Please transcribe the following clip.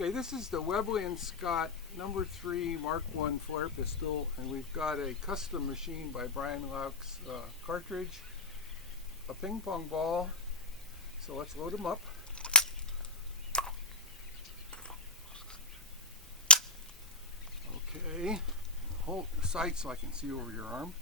Okay, this is the Webley Scott No. 3 Mark I flare pistol, and we've got a custom machine by Brian Lauk's cartridge, a ping pong ball, so let's load them up. Okay, hold the sight so I can see over your arm.